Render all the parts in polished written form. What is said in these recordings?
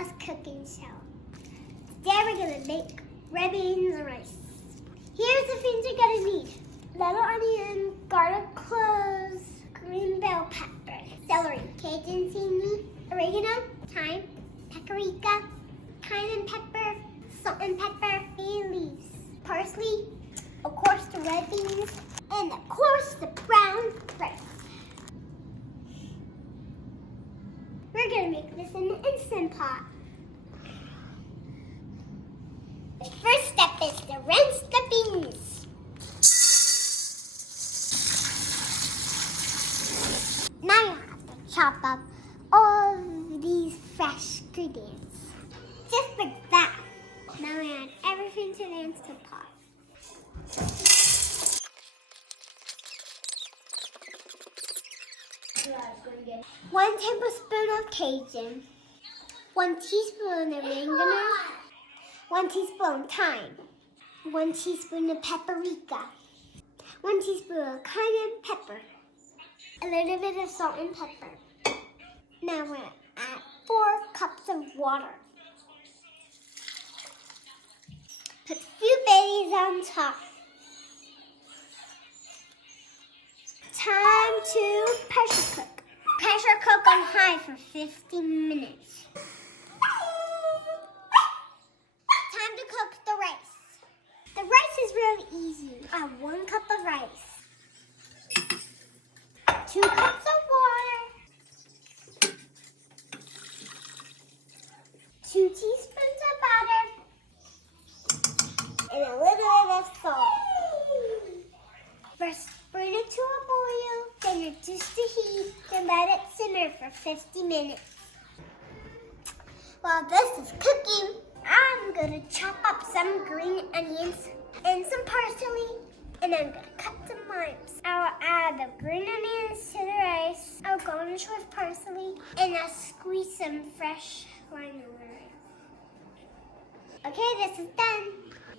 Myla's cooking show. Today we're gonna make red beans and rice. Here's the things you're gonna need: little onion, garlic cloves, green bell pepper, celery, cajun seasoning, oregano, thyme, paprika, cayenne pepper, salt and pepper, bay leaves, parsley, of course the red beans, and of course the brown rice. We're gonna make this in an Instant Pot. The first step is to rinse the beans. Now you have to chop up all of these fresh ingredients. Just like that. Now we add everything to the Instant Pot. One tablespoon of cajun, 1 teaspoon of oregano, 1 teaspoon of thyme, 1 teaspoon of paprika, 1 teaspoon of cayenne pepper, a little bit of salt and pepper. Now we're going to add 4 cups of water. Put a few bay leaves on top. Time to pressure cook. Pressure cook on high for 15 minutes. Time to cook the rice. The rice is really easy. Add 1 cup of rice, 2 cups of water, 2 teaspoons of butter, and a little bit of salt. First, bring it to a boil, then reduce the heat, then let it simmer for 50 minutes. While this is cooking, I'm going to chop up some green onions and some parsley, and I'm going to cut some limes. I'll add the green onions to the rice. I'll garnish with parsley, and I'll squeeze some fresh lime over it. Okay, this is done.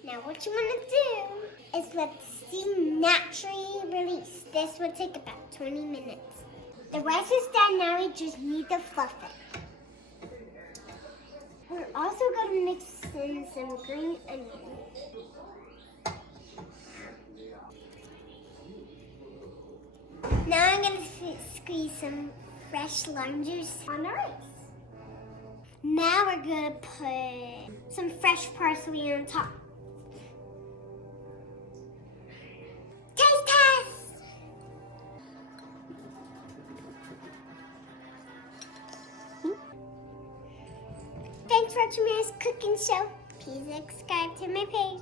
Now what you want to do is let the steam naturally release. This will take about 20 minutes. The rice is done, now we just need to fluff it. We're also going to mix in some green onion. Now I'm going to squeeze some fresh lime juice on the rice. Now we're going to put some fresh parsley on top. Taste test! Thanks for watching Myla's cooking show. Please subscribe to my page.